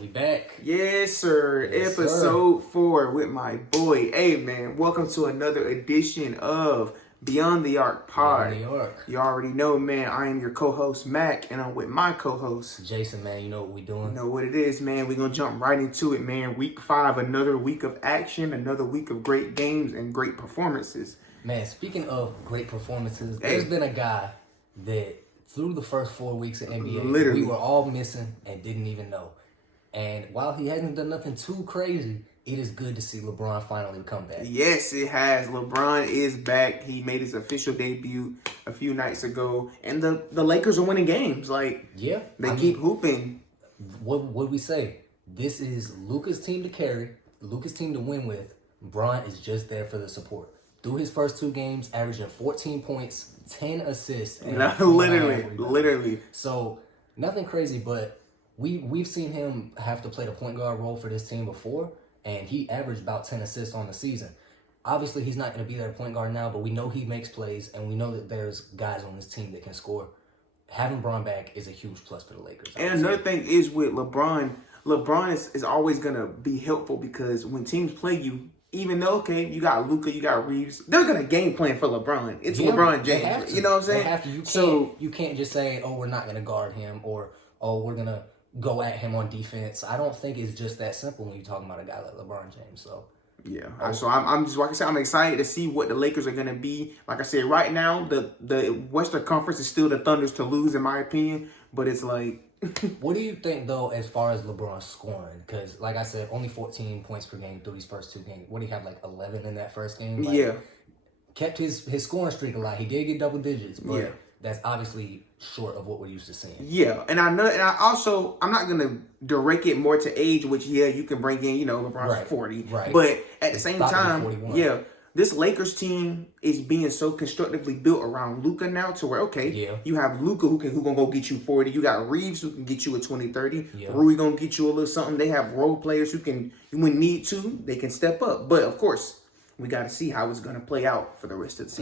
We back. Yes, sir. Yes, Episode 4 with my boy. Hey, man. Welcome to another edition of Beyond the Arc Pod. Beyond the Arc. You already know, man. I am your co-host, Mac, and I'm with my co-host, Jason, man. You know what we doing. You know what it is, man. We're going to jump right into it, man. Week 5, another week of action, another week of great games and great performances. Man, speaking of great performances, there's been a guy that through the first 4 weeks of NBA, Literally. we were all missing and didn't even know. And while he hasn't done nothing too crazy, it is good to see LeBron finally come back. Yes, it has. LeBron is back. He made his official debut a few nights ago. And the Lakers are winning games. They keep hooping. What we say? This is Luka's team to carry, Luka's team to win with. Bron is just there for the support. Through his first 2 games, averaging 14 points, 10 assists. And literally. So, nothing crazy, but we've seen him have to play the point guard role for this team before, and he averaged about 10 assists on the season. Obviously, he's not going to be their point guard now, but we know he makes plays, and we know that there's guys on this team that can score. Having Bron back is a huge plus for the Lakers. And another thing is with LeBron is always going to be helpful because when teams play you, even though, you got Luka, you got Reeves, they're going to game plan for LeBron. It's LeBron James. You know what I'm saying? They have to. You can't just say, oh, we're not going to guard him, or, oh, we're going to go at him on defense. I don't think it's just that simple when you're talking about a guy like LeBron James. So yeah, so I'm just like I said, I'm excited to see what the Lakers are gonna be. Like I said, right now the Western Conference is still the Thunder's to lose, in my opinion. But it's like, what do you think though, as far as LeBron scoring? Because like I said, only 14 points per game through these first 2 games. What do you have, like 11 in that first game? Kept his scoring streak alive. He did get double digits, but that's obviously short of what we're used to seeing. Yeah, and I know, and I'm not gonna direct it more to age, which you can bring in, LeBron's 40, right? But at the same time, this Lakers team is being so constructively built around Luka now, to where you have Luka who gonna go get you 40. You got Reeves who can get you a 20-30. Rui gonna get you a little something. They have role players who can, when need to, they can step up. But of course, we got to see how it's gonna play out for the rest of the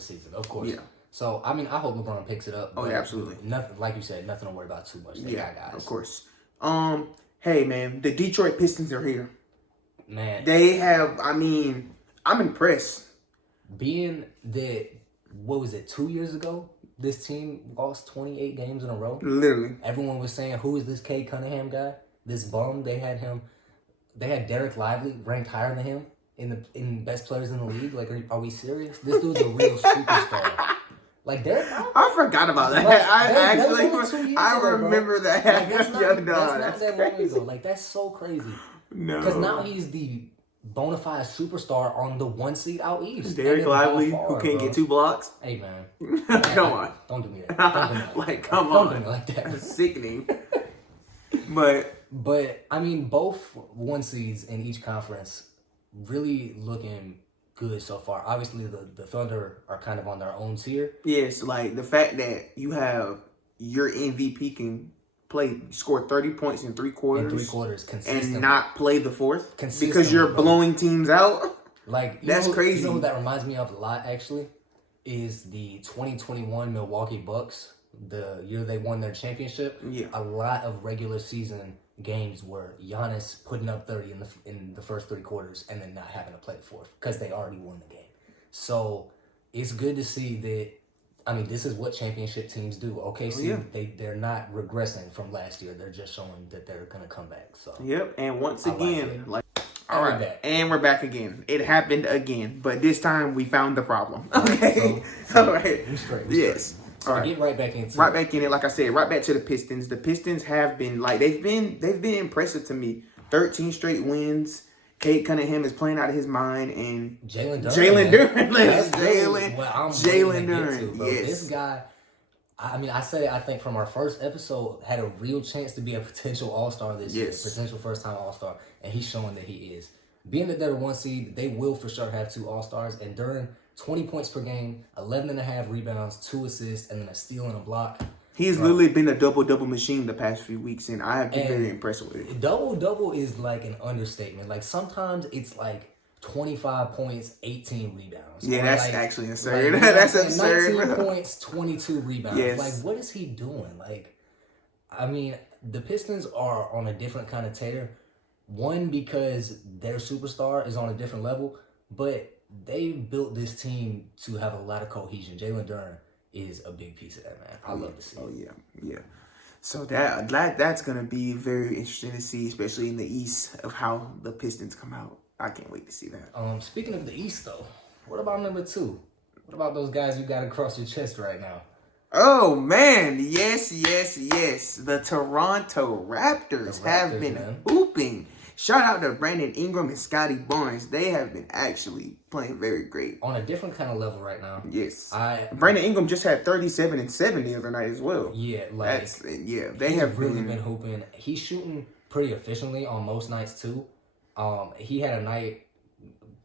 season. Of course. Yeah. So, I mean, I hope LeBron picks it up. Oh, yeah, absolutely. Nothing, like you said, nothing to worry about too much. They got guys. Of course. Hey, man, the Detroit Pistons are here. Man. They have, I'm impressed. Being that, 2 years ago, this team lost 28 games in a row? Literally. Everyone was saying, who is this Cade Cunningham guy? This bum. They had Derek Lively ranked higher than him in best players in the league. Like, are we serious? This dude's a real superstar. Like, Derek Lively? I forgot about that. I remember that. That's not that long ago. Like, that's so crazy. No. Because now he's the bona fide superstar on the 1 seed out east. Derek Lively, who can't get 2 blocks. Hey, man. Come on. Don't do me that. Don't do me that. Like, come on. Don't do me like that. That's sickening. But, I mean, both 1 seeds in each conference really looking good so far. Obviously, the Thunder are kind of on their own tier. Yes, like the fact that you have your MVP can score 30 points in 3 quarters. In 3 quarters, consistently. And not play the 4th. Because you're blowing teams out. Like, that's crazy. You know what that reminds me of a lot, actually? Is the 2021 Milwaukee Bucks, the year they won their championship. Yeah. A lot of regular season games where Giannis putting up 30 in the first 3 quarters and then not having to play the 4th because they already won the game. So it's good to see that. I mean, this is what championship teams do. They're not regressing from last year. They're just showing that they're gonna come back. So and once again, and we're back again. It happened again, but this time we found the problem. Okay, so all right. We straight. Yes. So all right. Get right back into it. Like I said, right back to the Pistons. The Pistons have been they've been impressive to me. 13 straight wins. Cade Cunningham is playing out of his mind, and Jalen Duren. Jalen Duren. Yes. This guy. I think from our first episode had a real chance to be a potential All-Star this year, potential first-time All-Star, and he's showing that he is. Being that they're 1 seed, they will for sure have 2 All-Stars, and Duren, 20 points per game, 11.5 rebounds, 2 assists, and then a steal and a block. He's literally been a double-double machine the past few weeks, and I have been very impressed with it. Double-double is like an understatement. Like, sometimes it's like 25 points, 18 rebounds. Yeah, that's actually absurd. That's absurd. 19 points, 22 rebounds. Yes. Like, what is he doing? Like, I mean, the Pistons are on a different kind of tear. One, because their superstar is on a different level, but they built this team to have a lot of cohesion. Jalen Duren is a big piece of that, man. I love to see it. Oh, yeah. So that's going to be very interesting to see, especially in the East, of how the Pistons come out. I can't wait to see that. Speaking of the East, though, what about number 2? What about those guys you got across your chest right now? Oh, man. Yes. The Toronto Raptors have been hooping. Shout out to Brandon Ingram and Scotty Barnes. They have been actually playing very great. On a different kind of level right now. Yes. Brandon Ingram just had 37 and 7 the other night as well. Yeah, they have really been hooping. He's shooting pretty efficiently on most nights too. He had a night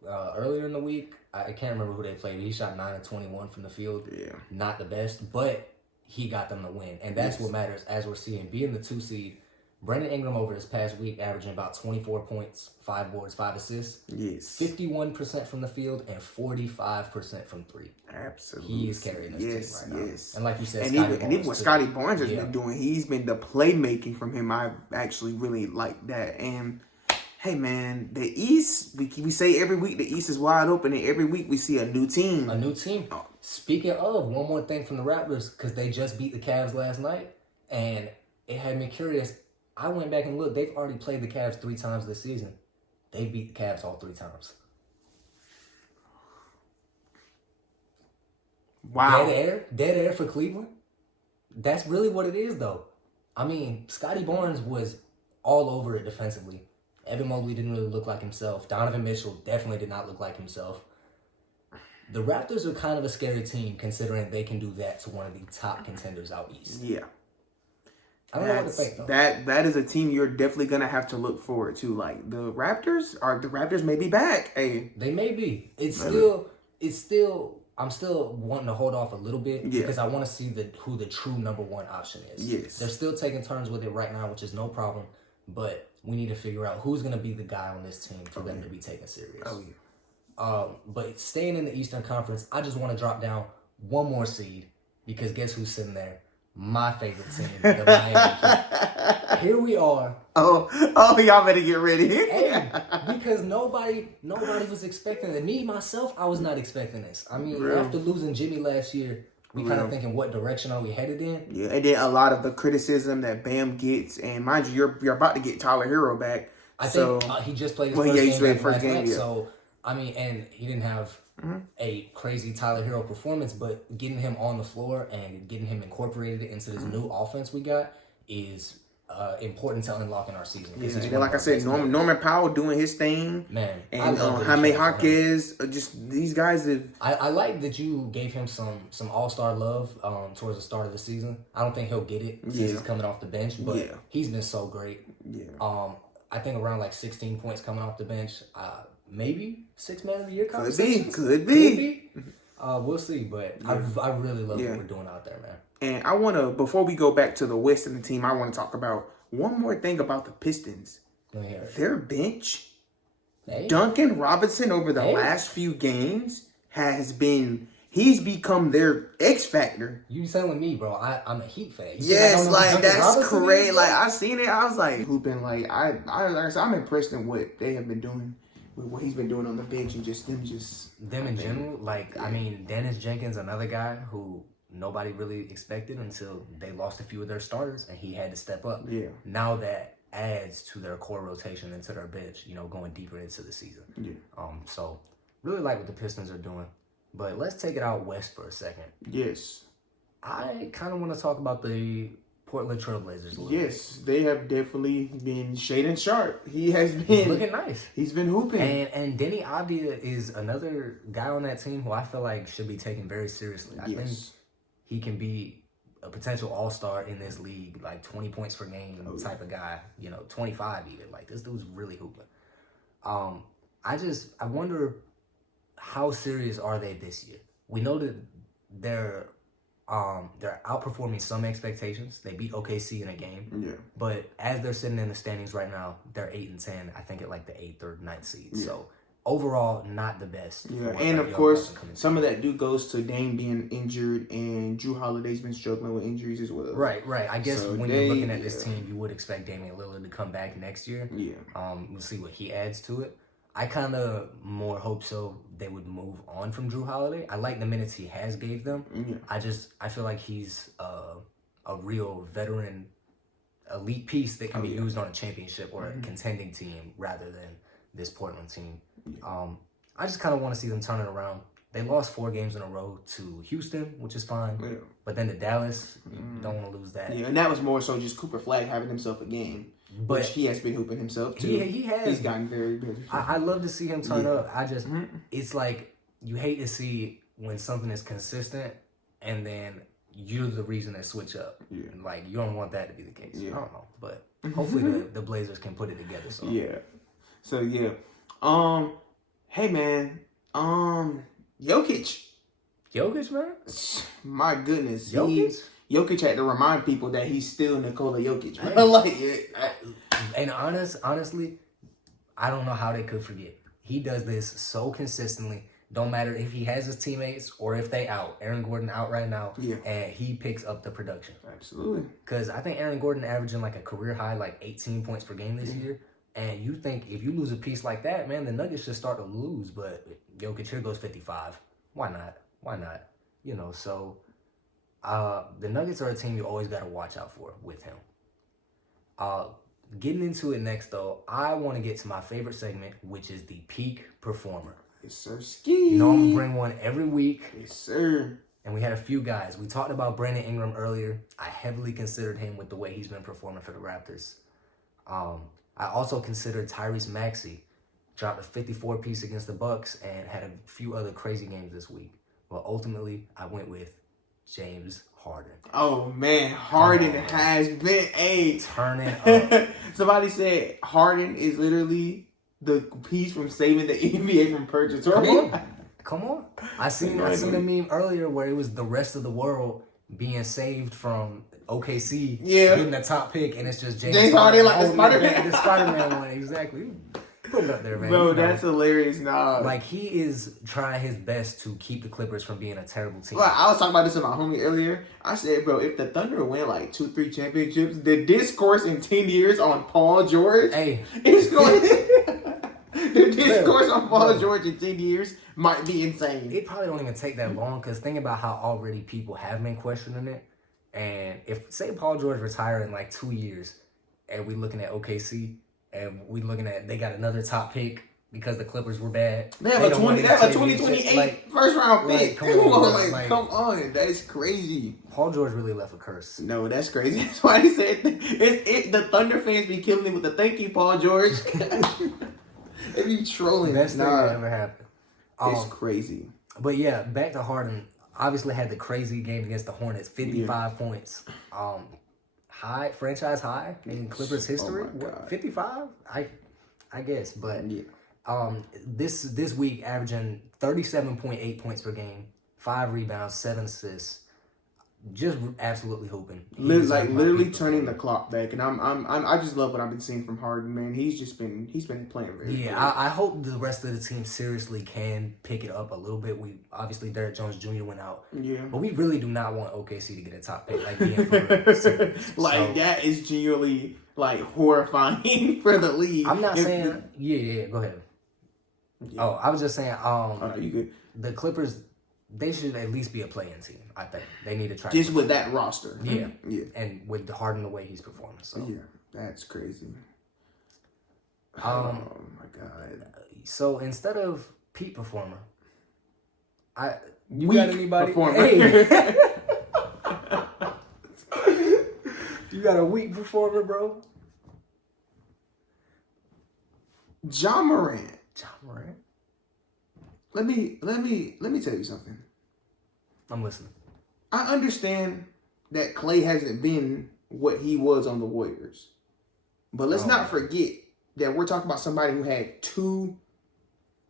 earlier in the week. I can't remember who they played. He shot 9 of 21 from the field. Yeah. Not the best, but he got them to win. And that's what matters, as we're seeing. Being the 2 seed, Brandon Ingram over this past week averaging about 24 points, 5 boards, 5 assists. Yes. 51% from the field and 45% from 3. Absolutely. He is carrying this team right now. And like you said, and even what Scotty Barnes has been doing, he's been the playmaking from him. I actually really like that. And hey, man, the East, we say every week the East is wide open, and every week we see a new team. A new team. Speaking of, one more thing from the Raptors, because they just beat the Cavs last night, and it had me curious. I went back and looked. They've already played the Cavs 3 times this season. They beat the Cavs all 3 times. Wow. Dead air for Cleveland. That's really what it is, though. I mean, Scotty Barnes was all over it defensively. Evan Mobley didn't really look like himself. Donovan Mitchell definitely did not look like himself. The Raptors are kind of a scary team, considering they can do that to one of the top contenders out east. Yeah. I don't know what to think, though. That is a team you're definitely going to have to look forward to. Like, the Raptors may be back. Hey. They may be. I'm still wanting to hold off a little bit because I want to see who the true number 1 option is. Yes. They're still taking turns with it right now, which is no problem. But we need to figure out who's going to be the guy on this team for them to be taken serious. Oh, yeah. But staying in the Eastern Conference, I just want to drop down one more seed because guess who's sitting there? My favorite team, the Miami Heat. Here we are. Oh, y'all better get ready. Hey, because nobody was expecting it. Me, myself, I was not expecting this. I mean, after losing Jimmy last year, we kind of thinking, what direction are we headed in? Yeah, and then a lot of the criticism that Bam gets, and mind you, you're about to get Tyler Hero back. I think he just played his first game. Yeah. So, I mean, and he didn't have a crazy Tyler Hero performance, but getting him on the floor and getting him incorporated into this new offense we got is important to unlocking our season. Yeah, and then, like I said, Norman Powell doing his thing. Man, and Jaime Jaquez, just these guys have... I like that you gave him some all-star love towards the start of the season. I don't think he'll get it since he's coming off the bench, but he's been so great. Yeah. I think around like 16 points coming off the bench. Maybe 6 man of the year conversation. Could be. We'll see, but I really love what we're doing out there, man. And I want to, before we go back to the West and the team, I want to talk about one more thing about the Pistons. Their bench, Duncan Robinson over the last few games he's become their X factor. You telling me, bro? I'm a Heat fan. Yes, like that's crazy. Like I seen it, I was like hooping. Like I'm impressed in what they have been doing. What he's been doing on the bench and them in general. Like I mean, Dennis Jenkins, another guy who nobody really expected until they lost a few of their starters and he had to step up. Yeah. Now that adds to their core rotation into their bench, going deeper into the season. Yeah. So really like what the Pistons are doing. But let's take it out west for a second. Yes. I kind of want to talk about the Portland Trailblazers a little bit. They have definitely been shading sharp. He's looking nice. He's been hooping. And Denny Avdia is another guy on that team who I feel like should be taken very seriously. I think he can be a potential all-star in this league, like 20 points per game type of guy, 25 even. Like, this dude's really hooping. I wonder how serious are they this year? We know that they're outperforming some expectations. They beat OKC in a game. Yeah. But as they're sitting in the standings right now, they're 8-10. I think at like the 8th or 9th seed. Yeah. So overall, not the best. Yeah, and of course, some of that goes to Dame being injured, and Drew Holiday's been struggling with injuries as well. Right. I guess when you're looking at this team, you would expect Damian Lillard to come back next year. Yeah. We'll see what he adds to it. I kind of more hope so they would move on from Drew Holiday. I like the minutes he has gave them. Yeah. I feel like he's a real veteran, elite piece that can be used on a championship or a contending team rather than this Portland team. Yeah. I just kind of want to see them turn it around. They lost 4 games in a row to Houston, which is fine. Yeah. But then to Dallas, you don't want to lose that. Yeah, and that was more so just Cooper Flag having himself a game. But he has been hooping himself too. He has. He's gotten very good. I love to see him turn up. It's like you hate to see when something is consistent and then you're the reason they switch up. Yeah. Like, you don't want that to be the case. Yeah. I don't know. But hopefully the Blazers can put it together. So. Yeah. So, yeah. Hey, man. Jokic, man? My goodness. Jokic had to remind people that he's still Nikola Jokic. And honestly, I don't know how they could forget. He does this so consistently. Don't matter if he has his teammates or if they out. Aaron Gordon out right now. Yeah. And he picks up the production. Absolutely. Because I think Aaron Gordon averaging like a career high, like 18 points per game this year. And you think if you lose a piece like that, man, the Nuggets should start to lose. But Jokic, here goes 55. Why not? You know, so the Nuggets are a team you always got to watch out for with him. Getting into it next, though, I want to get to my favorite segment, which is the peak performer. Yes, sir. Ski. You know, I'm going to bring one every week. Yes, sir. And we had a few guys. We talked about Brandon Ingram earlier. I heavily considered him with the way he's been performing for the Raptors. I also considered Tyrese Maxey. Dropped a 54-piece against the Bucks and had a few other crazy games this week. But ultimately, I went with James Harden. Oh, man. Harden has been turning up. Somebody said Harden is literally the piece from saving the NBA from purgatory. Come on. I seen a meme earlier where it was the rest of the world being saved from OKC getting the top pick, and it's just James Harden like the Spider-Man. The Spider-Man one, exactly. Put it up there, man. Bro, that's hilarious. Nah. Like, he is trying his best to keep the Clippers from being a terrible team. Well, I was talking about this with my homie earlier. I said, bro, if the Thunder win like 2-3 championships, the discourse in 10 years on Paul George is going the discourse on Paul George in 10 years might be insane. It probably don't even take that long, because think about how already people have been questioning it. And if, say, Paul George retire in like 2 years, and we looking at OKC, and we looking at they got another top pick because the Clippers were bad. They have a 2028 first round pick. Come on, that is crazy. Paul George really left a curse. No, that's crazy. That's why he said the Thunder fans be killing him with the thank you, Paul George. They be trolling. Best thing that ever happened. It's crazy. But yeah, back to Harden. Obviously had the crazy game against the Hornets, 55 points. Franchise high in Clippers history. 55? I guess, but this week averaging 37.8 points per game, 5 rebounds, 7 assists, just absolutely hooping. Literally turning the clock back, and I just love what I've been seeing from Harden, man. He's been playing very good. I hope the rest of the team seriously can pick it up a little bit. We obviously Derrick Jones Jr. went out, but we really do not want OKC to get a top pick like being for that is genuinely like horrifying for the league. I'm not saying go ahead. Yeah. Oh, I was just saying you good. The Clippers, they should at least be a play-in team. I think they need to try just with that roster. Yeah, and with Harden the way he's performing. So that's crazy. Oh my god! So instead of peak performer, you got anybody? Hey. You got a weak performer, bro? Ja Morant. Let me tell you something. I'm listening. I understand that Klay hasn't been what he was on the Warriors. But let's not forget that we're talking about somebody who had 2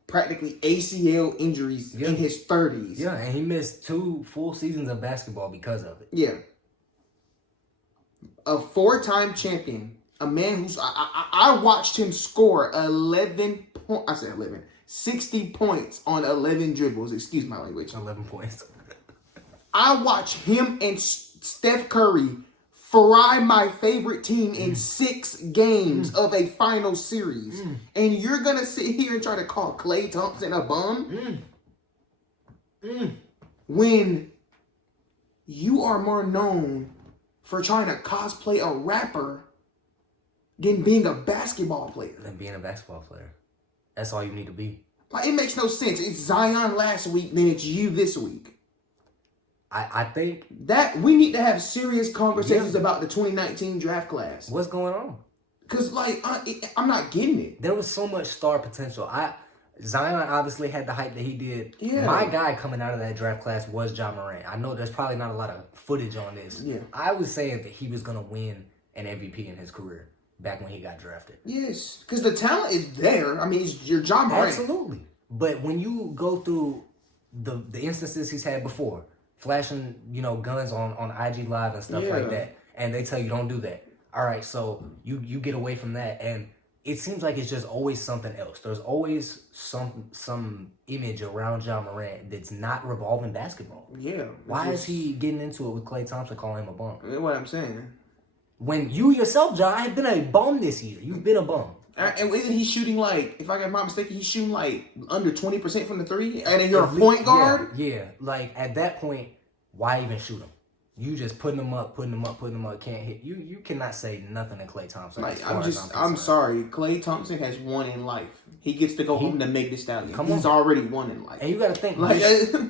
practically ACL injuries in his 30s. Yeah, and he missed 2 full seasons of basketball because of it. Yeah. A 4-time champion. A man who's... I watched him score 11 points. I said 11. 60 points on 11 dribbles. Excuse my language. 11 points. I watch him and Steph Curry fry my favorite team in 6 games of a final series. And you're going to sit here and try to call Klay Thompson a bum? When you are more known for trying to cosplay a rapper than being a basketball player. That's all you need to be. Like, it makes no sense. It's Zion last week, then it's you this week. I think that we need to have serious conversations about the 2019 draft class. What's going on? Because, like, I'm not getting it. There was so much star potential. Zion obviously had the hype that he did. Yeah. My guy coming out of that draft class was Ja Morant. I know there's probably not a lot of footage on this. Yeah. I was saying that he was going to win an MVP in his career back when he got drafted. Yes, because the talent is there. I mean, it's your Ja Morant. Absolutely. But when you go through the instances he's had before, flashing, guns on IG Live and stuff like that, and they tell you don't do that. All right, so you get away from that, and it seems like it's just always something else. There's always some image around Ja Morant that's not revolving basketball. Yeah. Why is he getting into it with Klay Thompson calling him a bum? That's what I'm saying. When you yourself, Ja, have been a bum this year. You've been a bum. And isn't he shooting like, if I'm not mistaken, he's shooting like under 20% from the three? And then you're a point guard? Yeah. Like, at that point, why even shoot him? You just putting him up, can't hit. You cannot say nothing to Klay Thompson. Like, I'm sorry. Klay Thompson has won in life. He gets to go home to make the stallion. He's already won in life. And you got to think,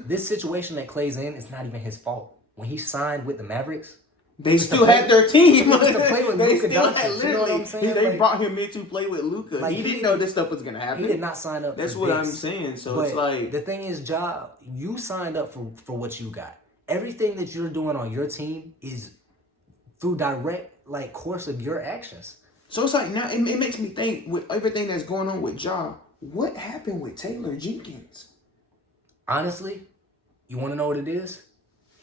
this situation that Klay's in is not even his fault. When he signed with the Mavericks, they still had their team. They play with Luka Doncic. You know what I'm saying? They brought him in to play with Luka. Like, he didn't know this stuff was gonna happen. He did not sign up. That's what I'm saying. So but it's like, the thing is, Ja, you signed up for what you got. Everything that you're doing on your team is through direct course of your actions. So it's like, now it makes me think, with everything that's going on with Ja, what happened with Taylor Jenkins? Honestly, you want to know what it is?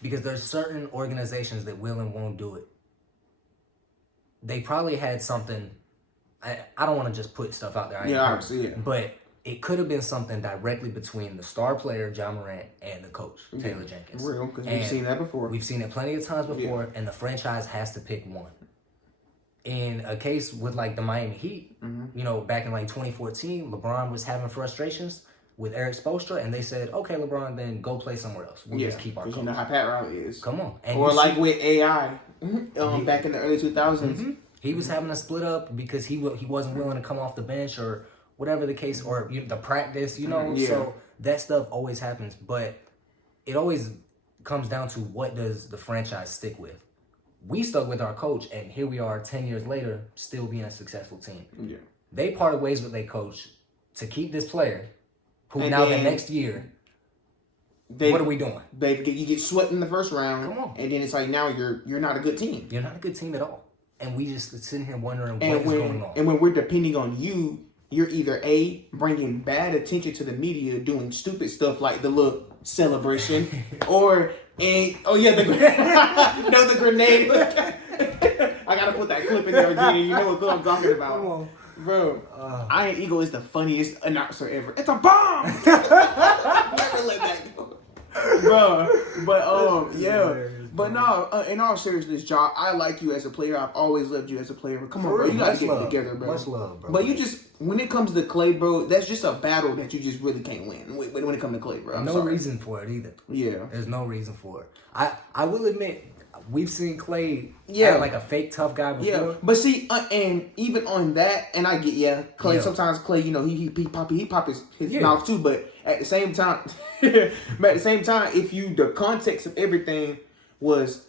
Because there's certain organizations that will and won't do it. They probably had something. I don't want to just put stuff out there. Obviously, yeah. But it could have been something directly between the star player, Ja Morant, and the coach, Taylor Jenkins. Real, because we've seen that before. We've seen it plenty of times before, and the franchise has to pick one. In a case with the Miami Heat, back in 2014, LeBron was having frustrations with Eric Spoelstra, and they said, okay, LeBron, then go play somewhere else. We'll just keep our coach. You know how Pat Riley is. Come on. And or with AI back in the early 2000s. He was having a split up because he wasn't willing to come off the bench or whatever the case, or the practice, So that stuff always happens, but it always comes down to what does the franchise stick with. We stuck with our coach, and here we are 10 years later, still being a successful team. Yeah. They parted ways with their coach to keep this player, who and now the next year, what are we doing? You get swept in the first round. Come on. And then it's like, now you're not a good team. You're not a good team at all. And we just sitting here wondering what is going on. And when we're depending on you, you're either A, bringing bad attention to the media, doing stupid stuff like the little celebration, or the grenade. I gotta put that clip in there again. You know what I'm talking about. Come on. Bro, Iron Eagle is the funniest announcer ever. It's a bomb! Never let that go. Bro, but But no, in all seriousness, Ja, I like you as a player. I've always loved you as a player. But come on, bro, you gotta get it together, bro. Much love, bro. But you just, when it comes to Klay, bro, that's just a battle that you just really can't win when it comes to Klay, bro. No reason for it either. Yeah. There's no reason for it. I will admit, we've seen Klay act a fake tough guy before. Yeah, but see, and even on that, and I get, Klay, sometimes Klay, he pop his mouth too, but at the same time, if the context of everything was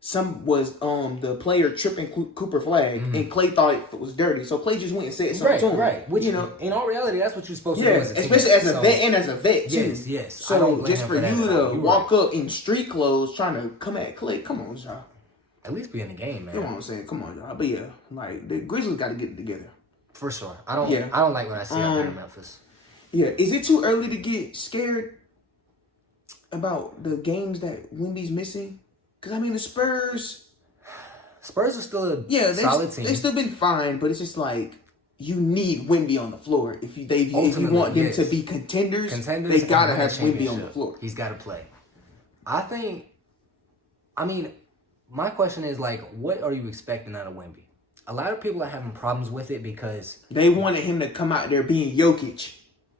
the player tripping Cooper Flag, and Klay thought it was dirty, so Klay just went and said something to him. Right, which, in all reality, that's what you're supposed to do as a team. Especially as a vet and as a vet, too. Yes. So just for you to walk up in street clothes trying to come at Klay, come on, y'all. At least be in the game, man. You know what I'm saying? Come on, y'all. But the Grizzlies got to get it together. For sure. I don't like what I see out there in Memphis. Yeah, is it too early to get scared about the games that Wendy's missing? Because, the Spurs are still a solid team. They've still been fine, but it's just like, you need Wemby on the floor if you want them to be contenders. They gotta have Wemby on the floor. He's got to play. My question is like, what are you expecting out of Wemby? A lot of people are having problems with it because they wanted him to come out there being Jokic,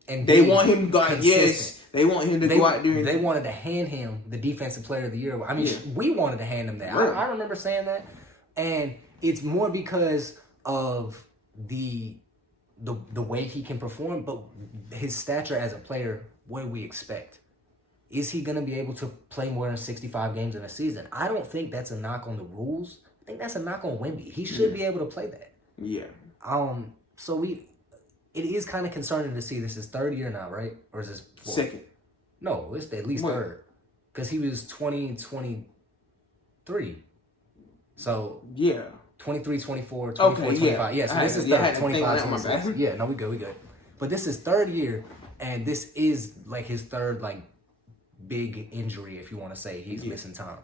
and they want him to go. Yes, they want him to go out there. They wanted to hand him the Defensive Player of the Year. I mean, we wanted to hand him that. Right. I remember saying that, and it's more because of the way he can perform, but his stature as a player. What do we expect? Is he going to be able to play more than 65 games in a season? I don't think that's a knock on the rules. I think that's a knock on Wemby. He should be able to play that. Yeah. It is kind of concerning to see this is third year now, right? Or is this fourth? Second? No, it's at least third. Because he was 23. So, yeah. 23, 24, 24, okay, 25. Yeah, so this is third, 25, 26. Yeah, no, we good. But this is third year, and this is like his third, like, big injury, if you want to say. He's missing time.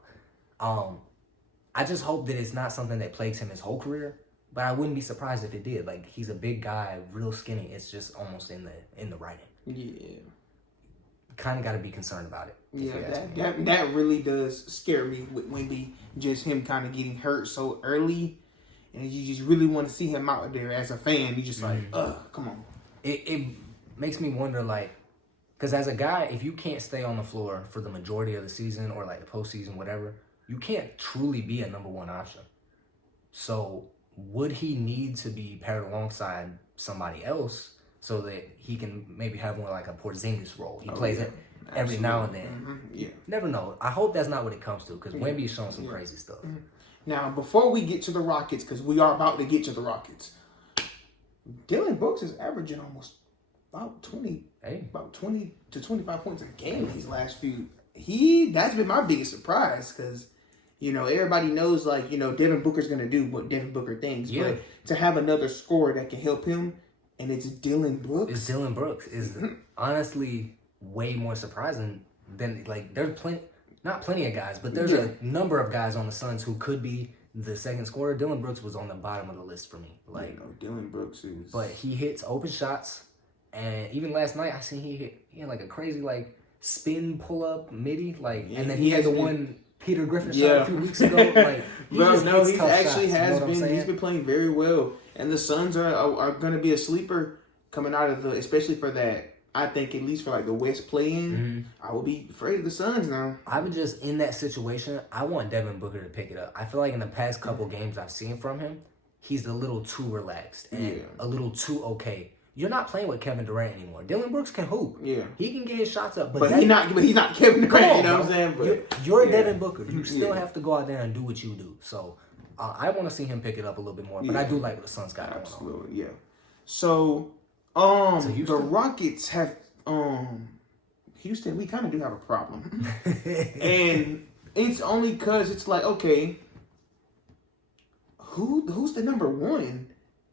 I just hope that it's not something that plagues him his whole career, but I wouldn't be surprised if it did. Like, he's a big guy, real skinny. It's just almost in the writing. Yeah. Kind of got to be concerned about it. Yeah, that really does scare me with Wemby. Just him kind of getting hurt so early, and you just really want to see him out there as a fan. You just like, come on. It makes me wonder, like, because as a guy, if you can't stay on the floor for the majority of the season or like the postseason, whatever, you can't truly be a number one option. So would he need to be paired alongside somebody else so that he can maybe have more like a Porzingis role? He plays it every now and then. Mm-hmm. Yeah. Never know. I hope that's not what it comes to because Wemby is showing some crazy stuff. Mm-hmm. Now, before we get to the Rockets, because we are about to get to the Rockets, Dillon Brooks is averaging almost about 20 to 25 points a game these last few. That's been my biggest surprise because, everybody knows, like, Devin Booker's going to do what Devin Booker thinks. Yeah. But to have another scorer that can help him, and it's Dillon Brooks. It's Dillon Brooks. Is honestly way more surprising than, like, there's not plenty of guys, but there's a number of guys on the Suns who could be the second scorer. Dillon Brooks was on the bottom of the list for me. Like, Dillon Brooks is... But he hits open shots. And even last night, I seen he had like a crazy like spin pull up midi, like, and then he had the one Peter Griffin shot a few weeks ago. Like, he actually has been. He's been playing very well, and the Suns are going to be a sleeper coming out of especially for that. I think at least for like the West play-in, I will be afraid of the Suns now. I would just in that situation, I want Devin Booker to pick it up. I feel like in the past couple games I've seen from him, he's a little too relaxed and a little too okay. You're not playing with Kevin Durant anymore. Dillon Brooks can hoop. Yeah, he can get his shots up, but he's not Kevin Durant. You know what I'm saying? But you're Devin Booker. You still have to go out there and do what you do. So I want to see him pick it up a little bit more. But I do like what the Suns got going on. Absolutely, yeah. So the Rockets have Houston. We kind of do have a problem, and it's only because it's like, okay, who's the number one?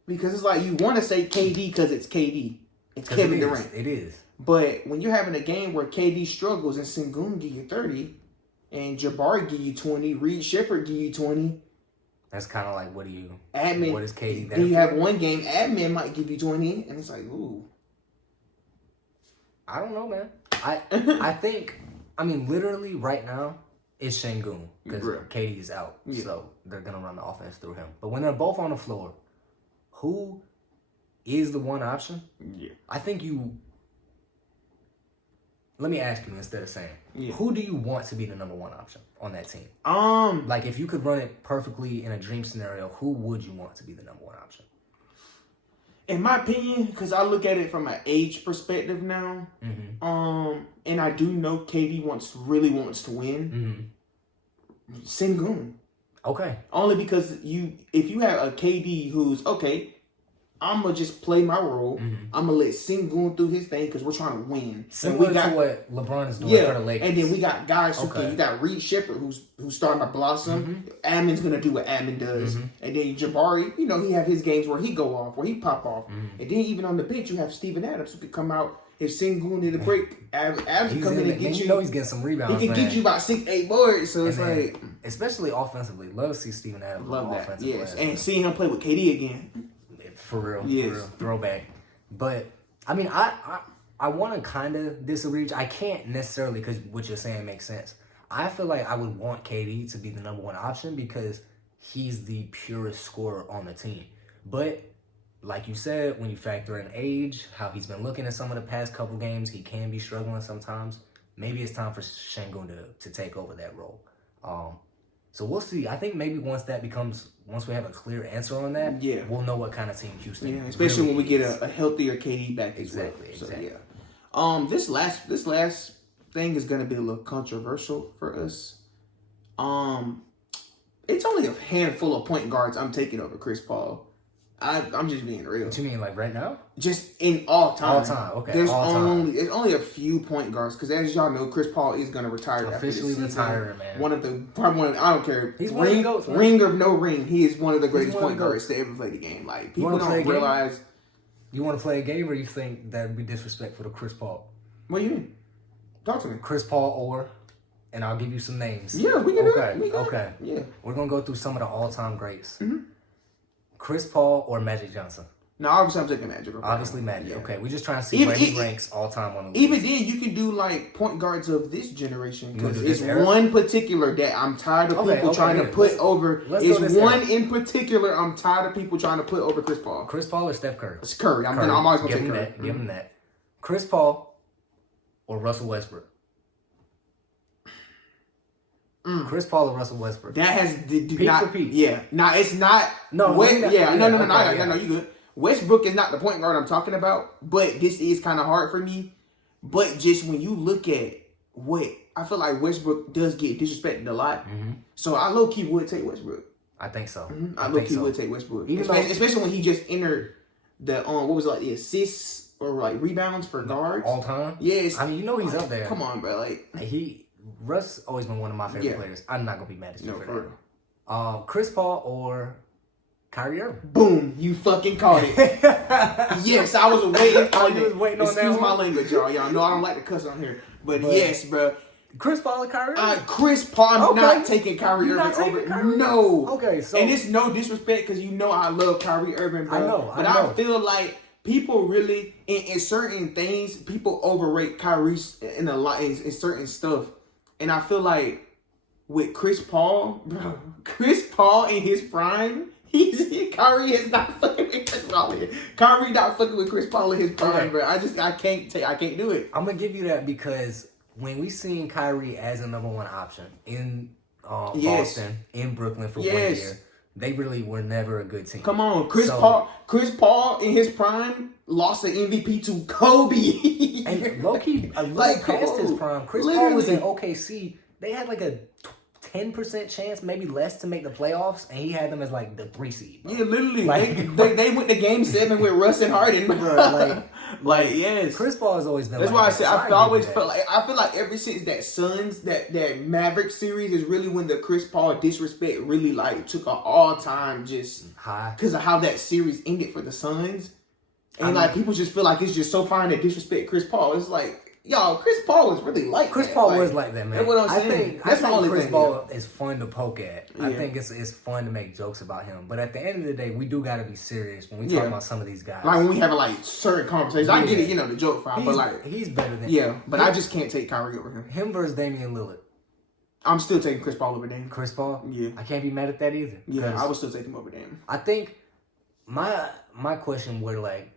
Because it's like you want to say KD because it's KD. It's Kevin Durant. It is. But when you're having a game where KD struggles and Sengun give you 30 and Jabari give you 20, Reed Shepherd give you 20. That's kind of like, what is KD there? Then you have one game, admin might give you 20, and it's like, ooh. I don't know, man. I think, literally right now, it's Sengun because KD is out. Yeah. So they're going to run the offense through him. But when they're both on the floor, who is the one option? Yeah. I think let me ask you instead of saying, who do you want to be the number one option on that team? Like if you could run it perfectly in a dream scenario, who would you want to be the number one option? In my opinion, because I look at it from an age perspective now, and I do know KD really wants to win. Sengun. Okay. Only because if you have a KD who's, okay, I'm going to just play my role. I'm going to let Sengun do his thing because we're trying to win. Similar to what LeBron is doing for the Lakers. And then we got guys who can. You got Reed Shepherd who's starting to blossom. Admin's going to do what Admin does. And then Jabari, he have his games where he go off, where he pop off. And then even on the bench, you have Steven Adams who could come out. If Sengun did a break, Adams come in and get you. He's getting some rebounds. He can get you about 6-8 boards. So it's like, especially offensively, love to see Steven Adams. Love that. Yes, and seeing him play with KD again. For real. Yes. For real. Throwback. But, I mean, I want to kind of disagree. I can't necessarily, because what you're saying makes sense. I feel like I would want KD to be the number one option because he's the purest scorer on the team. But, like you said, when you factor in age, how he's been looking at some of the past couple games, he can be struggling sometimes. Maybe it's time for Şengün to take over that role. So we'll see. I think maybe once we have a clear answer on that, we'll know what kind of team Houston. Yeah, especially when we get a healthier KD back. Exactly. So, yeah. This last thing is gonna be a little controversial for us. It's only a handful of point guards I'm taking over Chris Paul. I'm just being real. What you mean, like right now? Just in all time. All time, okay. There's only a few point guards because, as y'all know, Chris Paul is gonna retire officially after this season. retiring, man. I don't care. He's one of the GOATs, man. Ring or no ring, he is one of the greatest point guards to ever play the game. Like people don't realize. You want to play a game, or you think that would be disrespectful to Chris Paul? What do you mean? Talk to me. Chris Paul and I'll give you some names. Yeah, we can do it. Okay. Yeah. We're gonna go through some of the all-time greats. Mm-hmm. Chris Paul or Magic Johnson? No, obviously I'm taking Magic. Obviously Magic. Yeah. Okay, we're just trying to see where he ranks all time on the league. Even then, you can do like point guards of this generation because it's one particular that I'm tired of people trying to put over. It's one in particular I'm tired of people trying to put over Chris Paul. Chris Paul or Steph Curry? It's Curry. I'm always gonna take Curry. That. Give him that. Chris Paul or Russell Westbrook? Chris Paul or Russell Westbrook? That has for Pete. Yeah. Nah, it's not. No. No. You good. Westbrook is not the point guard I'm talking about, but this is kind of hard for me. But just when you look at what I feel like Westbrook does get disrespected a lot, so I low key would take Westbrook. I think so. I low key would take Westbrook, especially when he just entered the what was it, like the assists or like rebounds for guards all time. Yes, I mean he's up there. Come on, bro, like Russ always been one of my favorite players. I'm not gonna be mad at you for that. Chris Paul or Kyrie Irving? Boom! You fucking caught it. Yes, I was waiting on it. Excuse my language, y'all. Y'all know I don't like to cuss on here, but yes, bro. Chris Paul or Kyrie Irving? Chris Paul. I'm not taking Kyrie Irving over. Kyrie? No. Okay, so and it's no disrespect because you know I love Kyrie Irving, bro. I know. I feel like people really in certain things people overrate Kyrie in a lot in certain stuff. And I feel like with Chris Paul, bro, Chris Paul in his prime, Kyrie is not fucking with Chris Paul. Kyrie not fucking with Chris Paul in his prime, bro. I can't do it. I'm gonna give you that because when we seen Kyrie as a number one option in Boston, in Brooklyn for 1 year, they really were never a good team. Come on, Chris Paul in his prime lost an MVP to Kobe. And low-key, like past his prime, Chris Paul was in OKC. They had like a 10% chance, maybe less, to make the playoffs, and he had them as like the 3 seed. Bro. Yeah, literally. Like, they went to Game 7 with Russ and Harden, bro. Like yes. Chris Paul has always been. That's why I said I feel like ever since that Suns that Maverick series is really when the Chris Paul disrespect really like took an all time just high because of how that series ended for the Suns, and like people just feel like it's just so fine to disrespect Chris Paul. It's like. Y'all, Chris Paul was really like Chris that. Paul was like that, man. That's what I'm saying. I think Chris Paul is fun to poke at. Yeah. I think it's fun to make jokes about him. But at the end of the day, we do got to be serious when we talk about some of these guys. Like when we have like certain conversations. I get it, the joke file, but like he's better than but I just can't take Kyrie over him. Him versus Damian Lillard. I'm still taking Chris Paul over Dame. Chris Paul? Yeah. I can't be mad at that either. Yeah, I would still take him over Dame. I think my question would like.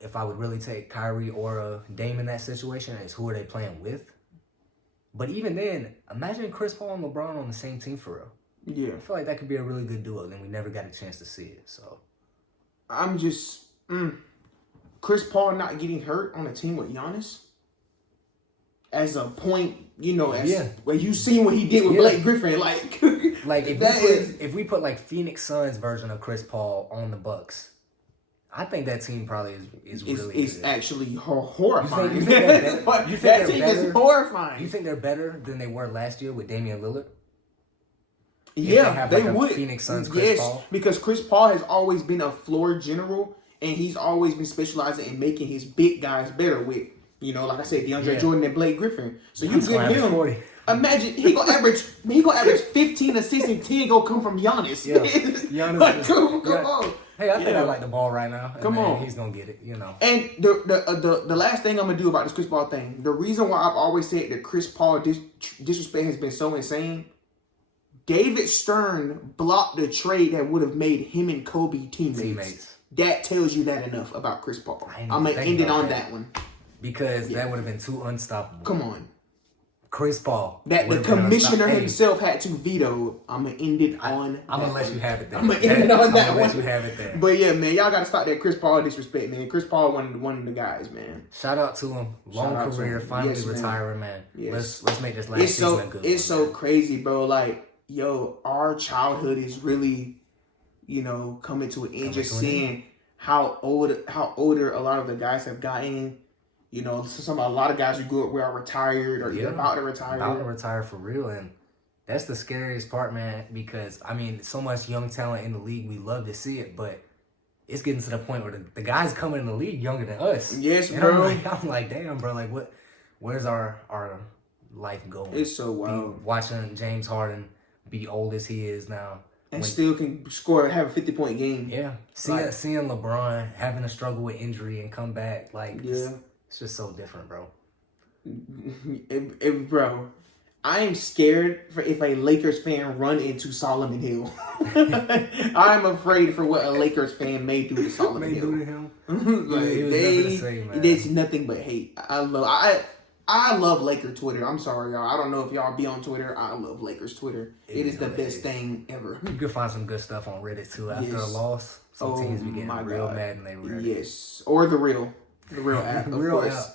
If I would really take Kyrie or Dame in that situation is who are they playing with? But even then, imagine Chris Paul and LeBron on the same team for real. Yeah. I feel like that could be a really good duo. Then we never got a chance to see it. So I'm just Chris Paul not getting hurt on a team with Giannis as a point, where you seen what he did with Blake Griffin, like if we put like Phoenix Suns version of Chris Paul on the Bucks. I think that team probably is really it's good. Actually horrifying. You think that team is horrifying. You think they're better than they were last year with Damian Lillard? Yeah, they would. Phoenix Suns, Chris Paul? Because Chris Paul has always been a floor general, and he's always been specializing in making his big guys better with, like I said, DeAndre Jordan and Blake Griffin. So you give him 40. Imagine he gonna average 15 assists and 10 gonna come from Giannis. Yeah. Giannis come on. Hey, I think I like the ball right now. Come on. He's going to get it, you know. And the last thing I'm going to do about this Chris Paul thing, the reason why I've always said that Chris Paul disrespect has been so insane, David Stern blocked the trade that would have made him and Kobe teammates. That tells you that enough about Chris Paul. I'm going to end it on that one. Because that would have been too unstoppable. Come on. Chris Paul. That the commissioner himself had to veto. I'm going to end it on I'm going to let you have it there. I'm going to end it on that one. Let you have it there. But yeah, man, y'all got to stop that Chris Paul disrespect, man. Chris Paul one of the guys, man. Shout out to him. Long career, finally retiring, man. Yes. Let's make this last season a good one. It's so crazy, bro. Like, yo, our childhood is really, coming to an end. Just seeing how older a lot of the guys have gotten. A lot of guys who grew up where are retired or either about to retire. About to retire for real. And that's the scariest part, man, because, so much young talent in the league. We love to see it, but it's getting to the point where the guys coming in the league younger than us. Yes, and bro. I'm like, damn, bro, like, where's our life going? It's so wild. Watching James Harden be old as he is now. And still can score, have a 50-point game. Yeah. Seeing LeBron having to struggle with injury and come back, like, it's just so different, bro. Bro, I am scared for if a Lakers fan run into Solomon Hill. I'm afraid for what a Lakers fan may do to Solomon Hill. It's nothing but hate. I love Laker Twitter. I'm sorry, y'all. I don't know if y'all be on Twitter. I love Lakers Twitter. It is the best thing ever. You can find some good stuff on Reddit too. After a loss, some teams be getting real mad and they Reddit. Yes, or the real app, of course.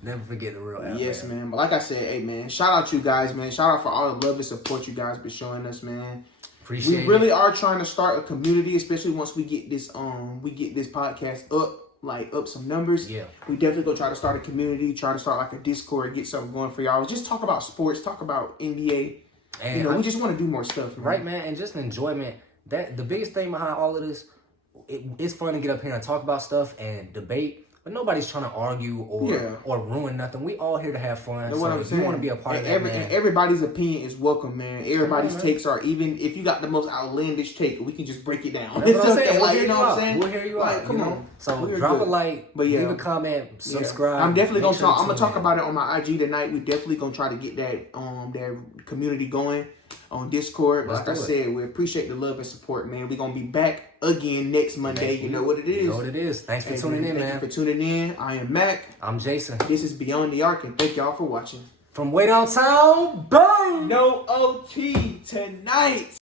Never forget the real app. Yes, man. But like I said, hey, man, shout out you guys, man. Shout out for all the love and support you guys been showing us, man. Appreciate it. We really are trying to start a community, especially once we get this podcast up some numbers. Yeah. We definitely go try to start a community, try to start like a Discord, get something going for y'all. Just talk about sports, talk about NBA. And we just want to do more stuff, man. Right, man, and just enjoyment. That the biggest thing behind all of this, it's fun to get up here and talk about stuff and debate. But nobody's trying to argue or ruin nothing. We all here to have fun. That's what I'm saying. You want to be a part of that, man. Everybody's opinion is welcome, man. Everybody's takes are, even if you got the most outlandish take, we can just break it down. That's what I'm saying. Like, you know what I'm saying? We'll hear you out. Come on. So drop a like, leave a comment, subscribe. I'm definitely gonna talk. I'm gonna talk about it on my IG tonight. We definitely gonna try to get that community going on Discord. Like I said, we appreciate the love and support, man. We're gonna be back again next Monday. You know what it is. You know what it is. Thanks for tuning in, man. Thank you for tuning in. I am Mac. I'm Jason. This is Beyond the Arc, and thank y'all for watching. From way downtown, boom! No OT tonight.